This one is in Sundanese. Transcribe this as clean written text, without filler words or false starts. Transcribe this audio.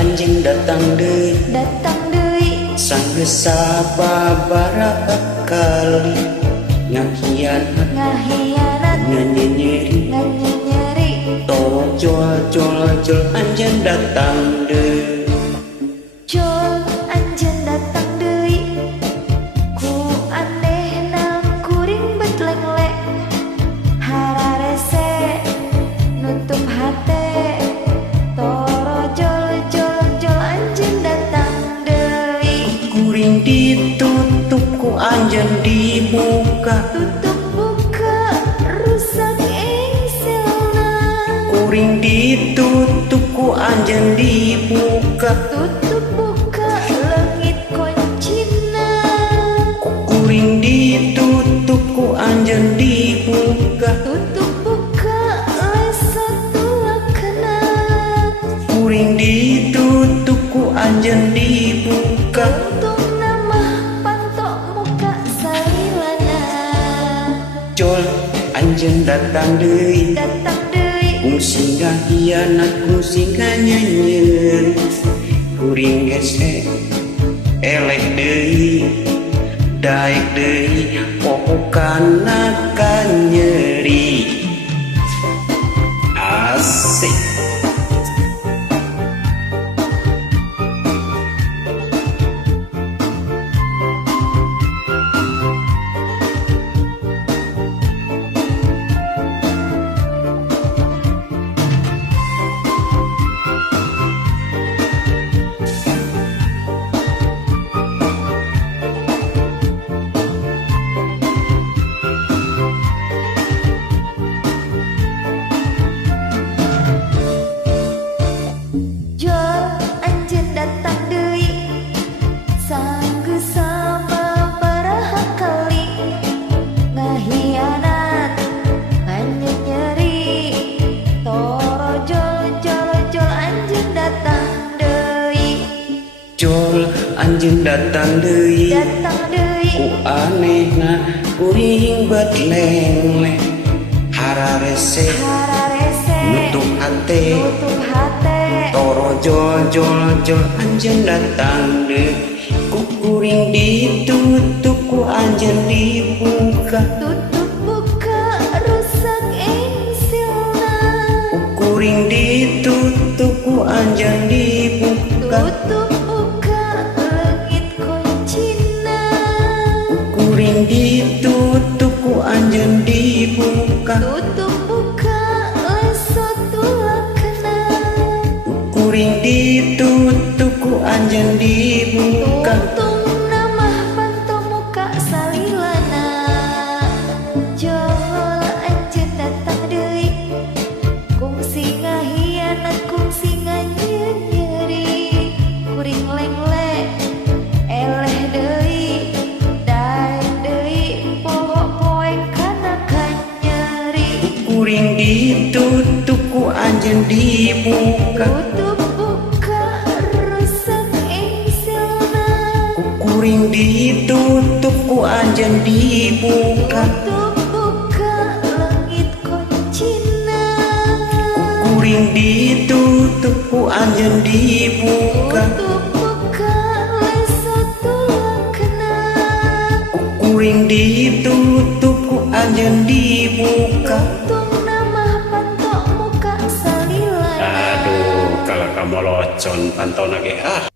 anjeun datang deui sanggeus sababaraha kali ngahianat nganyenyeri jol anjeun datang deui jol anjeun datang deui ku anehna kuring betlenglek hararese nutup hate toro jol anjeun datang deui kuring ditutup ku anjeun dibuka tutup buka rusak engselna kuring ditutup ku anjeun dibuka tutup buka leungit kuncina kuring ditutup ku anjeun dibuka tutup buka lesa tulakna kuring ditutup ku anjeun dibuka untung nama pantok muka salilana jol anjeun datang deui kungsi ngahianat kungsi nganyenyeri kuring gesek eleh deui daek deui pokokna kanyeri asik. jol anjeun datang deui sanggeus sababaraha kali ngahianat nganyenyeri toro jol anjeun datang deui Jol anjeun datang deui ku anehna kuring betlenglek hararese nutup hate toro jol anjeun datang deui ku kuring ditutup ku anjeun dibuka tutup buka rusak engselna ku kuring ditutup ku anjeun dibuka tutup buka leungit kuncina ku kuring ditutup ku anjeun dibuka tutup buka lesa tulakna kuring ditutup ku anjeun dibuka untung nama pantok muka salilana jol anjeun datang deui kungsi ngahianat kungsi nganyenyeri kuring lenglek eleh deui daek deui poe kana kanyeri kuring ditutup ku anjeun dibuka tutup buka rusak engselna ku kuring ditutup ku anjeun dibuka tutup buka leungit kuncina kuring ditutup ku anjeun dibuka tutup buka lesa tulakna kuring ditutup ku anjeun dibuka. untung nama pantok muka salilana Aduh, kalau kamu locon pantau nage